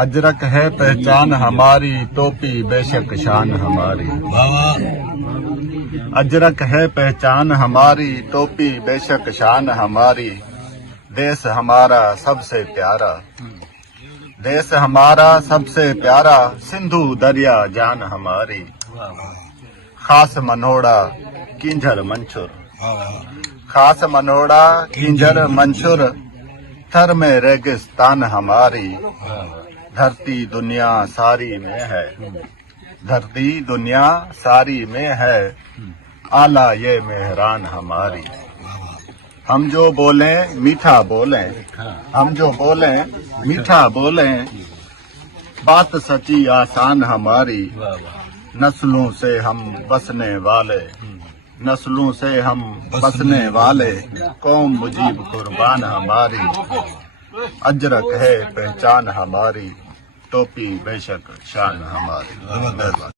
अजरक है पहचान हमारी, टोपी बेशक शान हमारी। अजरक है पहचान हमारी, टोपी बेशक शान हमारी। देश हमारा सबसे प्यारा, देश हमारा सबसे प्यारा, सिंधु दरिया जान हमारी। खास मनोड़ा किंझर मंचुर, खास मनोड़ा किंझर मंचुर, थर में रेगिस्तान हमारी। धरती दुनिया सारी में है, धरती दुनिया सारी में है, आला ये मेहरान हमारी। हम जो बोलें मीठा बोलें, हम जो बोलें मीठा बोलें, बात सच्ची आसान हमारी। नस्लों से हम बसने वाले, नस्लों से हम बसने वाले, कौम मुजीब कुर्बान हमारी। अजरक है पहचान हमारी, टोपी बेशक शान हमारी।